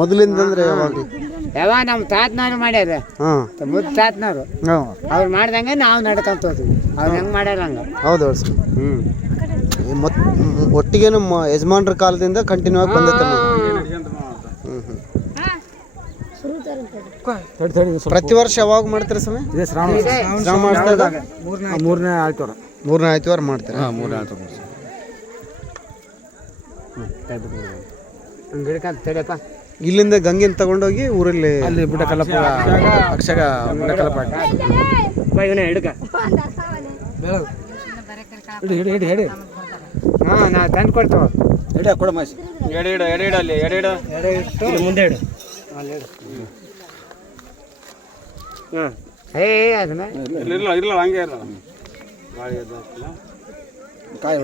ಮೊದಲಿಂದ. ಅಂದ್ರೆ ಯಾವಾಗ? ನಮ್ಮ ತಾತನವ್ರು ಮಾಡ್ಯಾರ? ಮುದ್ ತಾತನವ್ರು. ಅವ್ರು ಮಾಡ್ದಂಗೆ ನಾವು ನಡ್ಕೊಂತ ಹೋದ್ವಿ. ಅವ್ರು ಹೆಂಗ್ ಮಾಡ್ಯಾರ ಹಂಗ. ಹೌದು ಮತ್ ಒಟ್ಟಿಗೆ ನಮ್ಮ ಯಜಮಾನ್ರ ಕಾಲದಿಂದ ಕಂಟಿನ್ಯೂ ಆಗಿ ಬಂದೈತೆ ಹ್ಞೂ ಹ್ಞೂ ಪ್ರತಿ ವರ್ಷ ಯಾವಾಗ ಮಾಡ್ತಾರೆ ಸ್ವಾಮಿ? ಇದೆ ಶ್ರಾವಣ ಮೂರನೇ ಆಯ್ತವ್ರ. ಮೂರನೇ ಆಯ್ತವಾರ ಮಾಡ್ತಾರೆ? ಹಾಂ ಮೂರನೇ ಆಯ್ತು ಗಿಡಕಂತ ತಡಿಯಪ್ಪ. ಇಲ್ಲಿಂದ ಗಂಗಿನ ತಗೊಂಡೋಗಿ ಊರಲ್ಲಿ ಅಲ್ಲಿ ಬಿಟ್ಟ ಕಲ್ಲಪ್ಪ ಅಕ್ಷಗ ಬುಡ ಕಲ್ಲಪ್ಪ ಇವನೇ ಹಿಡ್ಕ. ಹಿಡಿ ಹಿಡಿ ಹಿಡಿ ಹಿಡಿ ಹಾ ನಾವು ತಂದು ಕೊಡ್ತೇವೆ. ಹಿಡಿ ಕೊಡ ಮಾಸಿ. ಎಡೆ ಇಡು ಎಡೆ ಇಡು ಅಲ್ಲಿ ಎಡೆ ಇಡು. ಮುಂದೆ ಇಡು. ಅಲ್ಲಿ ಇಡು. ಏ ಅದನ್ನ ಇಲ್ಲ ಇರಲ್ಲ ಹಂಗೆ ಇರಲ್ಲ ಗಾಳಿ ಎದ್ದು ಹಾಕ್ತಿಲ್ಲ. ಕಾಯಿ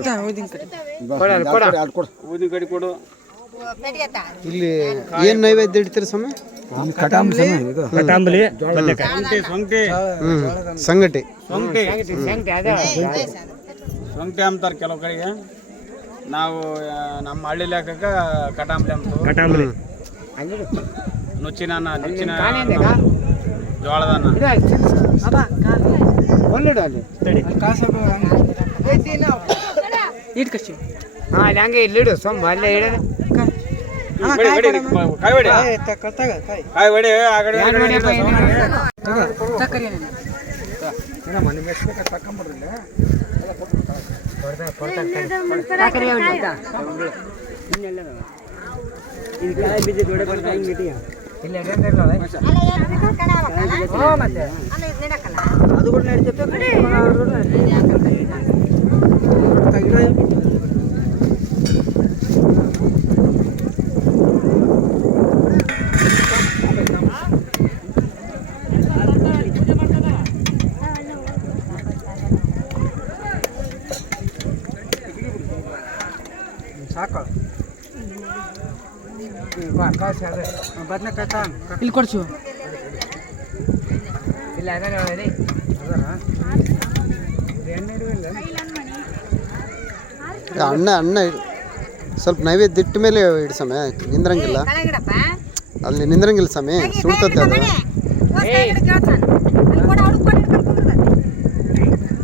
ಕೊಡಲ್ಲ, ಕೊಡ. ಅದು ಕೊಡು ಊದಿನ ಗಡಿ ಕೊಡು. ಇಲ್ಲಿ ಏನು ನೈವೇದ್ಯ ಇಡ್ತೀರಿ ಸ್ವಾಮಿ? ಕಟಾಂಬಲಿ. ಸಂಗಟಿ. ಸೊಂಟಿ ಅಂತಾರೆ ಕೆಲವು ಕಡೆಗೆ. ನಾವು ನಮ್ಮ ಹಳ್ಳಿ ಲೆಕ್ಕಕ್ಕೆ ಕಟಾಂಬ್ಲಿ ಅಂತ ಕಟಾಂಬಲಿ. ನುಚ್ಚಿನ ನುಚ್ಚಿನ ಜೋಳದನ್ನ ಒಂದಿಡು ಅಲ್ಲಿ. ಹಾಂ ಅಲ್ಲಿ ಹಂಗೆ ಇಲ್ಲಿಡು ಸೊಂಬ ಅಲ್ಲೇ ಇಡೋದು ಕಾಯಿ. ಕಾಯಿ ಹೊಡಿ ಆ ಕಡೆ ಈ ಏನ್ ಕಡೆ ಮಾಡಿಯಪ್ಪ, ಹಿಡ್ದು ಏನ್ ಸುಮ್ನೆ. ಇಲ್ಲಿ ಕೊಡ್ಸು ಇಲ್ಲ ಅದ ನೋಡಿ ಅಣ್ಣ ಅಣ್ಣ ಇಡ್- ಸ್ವಲ್ಪ ನೈವೇದ್ಯ ಇಟ್ಟ ಮೇಲೆ ಇಡು ಸಮಯ ನಿಂದ್ರಂಗಿಲ್ಲ. ಅಲ್ಲಿ ನಿಂದ್ರಂಗಿಲ್ಲ ಸಮಯ ಸುಡ್ತತ್ತೆ ಅದು.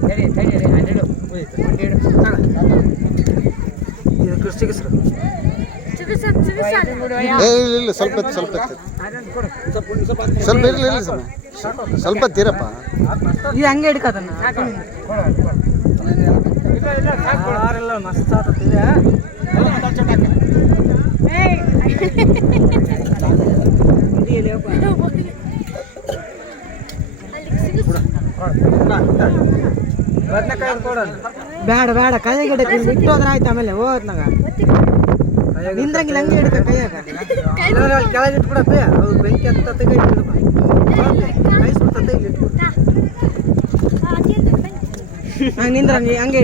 ತಡಿ ತಡಿ ಅಲ್ಲಿಡು ಒಂದಿಡು ಏ ಇಲ್ಲ ಇಲ್ಲ ಸ್ವಲ್ಪ ಸ್ವಲ್ಪ. ಸ್ವಲ್ಪ ಇರಲಿ ಇಲ್ಲ ಸ್ವಲ್ಪ ತೀರಪ್ಪ ಇದು ಹಂಗೆ ಹಿಡ್ಕದನ್ನ ಬೇಡ ಬೇಡ ಕೈ ಬಿಟ್ಟು ಹೋದ್ರೆ ಆಯ್ತು ಆಮೇಲೆ ಹೋದ್ನಾಗ ನಿಂದ್ರಂಗಿಲ್ಲ ಹಂಗೆ ಹಿಡ್ಕ ಕೈಯಾಗ. ಕೆಳಗೆ ಇಟ್ಬಿಡಪ್ಪ ಅದು ಬೆಂಕಿ ಅಂತ ತೆಗೆ ಇಟ್ಬಿಡಪ್ಪ. ಕೈ ಸುತ್ತ ತೆಗೆ ಹಂಗೆ ನಿಂದ್ರಂಗೆ ಹಂಗೆ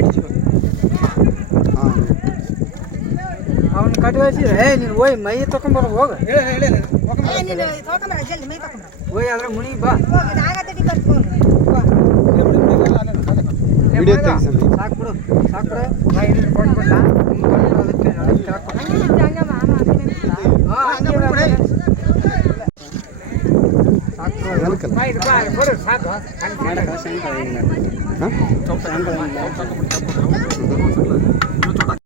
ಅವ್ನು ಕಟ್ವಸಿದ್ರೆ ಏ ನೀನು ಹೋಯ್ ಮೈ ತಕೊಂಬರ ಹೋಗ ಹೋಯ್ ಅದ್ರ ಮುನಿ ಬಾ ವಿಡಿಯೋ ತೆಗಿ ಸಮಯ ಸಾಕು ಬಿಡು. ಸಾಕು ಬಿಡು. ಸಾಕು. ಸಾಕು